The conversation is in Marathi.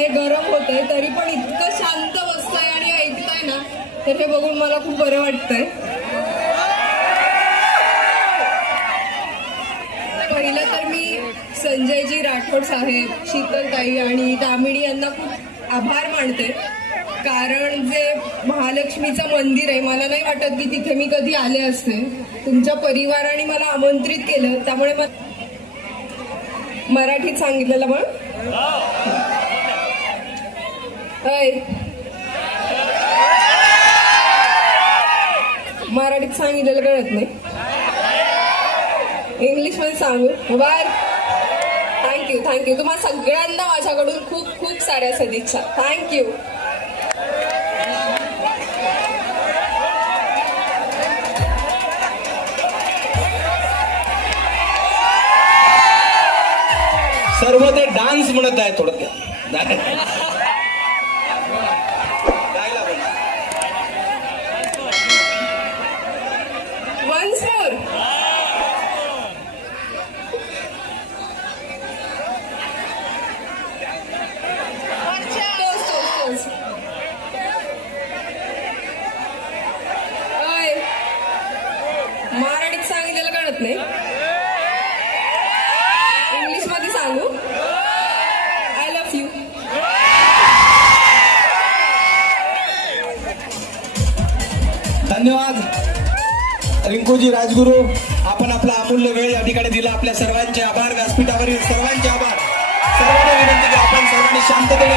आहे, गरम होतंय, तरी पण इतकं शांत बसताय आणि ऐकताय ना, तर हे बघून मला खूप बरं वाटतंय. पहिलं तर मी संजयजी राठोड साहेब, शीतलताई आणि दामिनी यांना खूप आभार मानते. कारण जे महालक्ष्मीचं मंदिर आहे, मला नाही वाटत की तिथे मी कधी आले असते. तुमच्या परिवाराने मला आमंत्रित केलं, त्यामुळे मराठीत सांगितलेलं मग मराठीत सांगितलेलं कळत नाही, इंग्लिश मध्ये सांगू. बर, थँक्यू. तुम्हाला सगळ्यांना माझ्याकडून खूप खूप साऱ्या सदिच्छा. थँक्यू. सर्व ते डान्स म्हणत आहे थोडक्यात. Once more. मराठीत सांगितलेलं कळत नाही, इंग्लिश मध्ये सांगू. I love you. धन्यवाद रिंकूजी राजगुरू. आपण आपला अमूल्य वेळ या ठिकाणी दिला. आपल्या सर्वांचे आभार. व्यासपीठावरील सर्वांचे आभार. सर्वांना विनंती की आपण सर्वांनी शांततेने